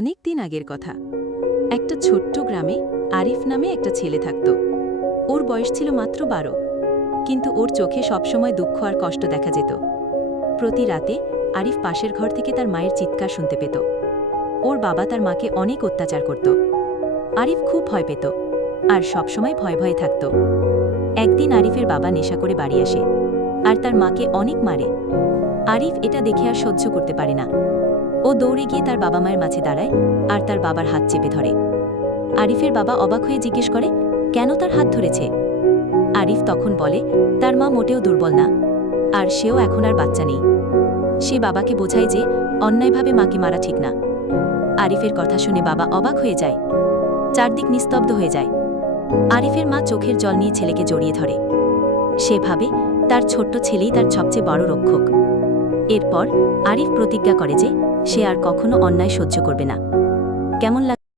অনেক দিন আগের কথা। একটা ছোট্ট গ্রামে আরিফ নামে একটা ছেলে থাকত। ওর বয়স ছিল মাত্র 12, কিন্তু ওর চোখে সবসময় দুঃখ আর কষ্ট দেখা যেত। প্রতি রাতে আরিফ পাশের ঘর থেকে তার মায়ের চিৎকার শুনতে পেত। ওর বাবা তার মাকে অনেক অত্যাচার করত। আরিফ খুব ভয় পেত আর সবসময় ভয়ে ভয়ে থাকত। একদিন আরিফের বাবা নেশা করে বাড়ি আসে আর তার মাকে অনেক মারে। আরিফ এটা দেখে আর সহ্য করতে পারে না। ও দৌড়ে গিয়ে তার বাবা মায়ের মাঝে দাঁড়ায় আর তার বাবার হাত চেপে ধরে। আরিফের বাবা অবাক হয়ে জিজ্ঞেস করে, কেন তার হাত ধরেছে? আরিফ তখন বলে, তার মা মোটেও দুর্বল না, আর সেও এখন আর বাচ্চা নেই। সে বাবাকে বোঝায় যে অন্যায়ভাবে মাকে মারা ঠিক না। আরিফের কথা শুনে বাবা অবাক হয়ে যায়। চারদিক নিস্তব্ধ হয়ে যায়। আরিফের মা চোখের জল নিয়ে ছেলেকে জড়িয়ে ধরে। সে ভাবে তার ছোট্ট ছেলেই তার সবচেয়ে বড় রক্ষক। এরপর আরিফ প্রতিজ্ঞা করে যে সে আর কখনো অন্যায় সহ্য করবে না। কেমন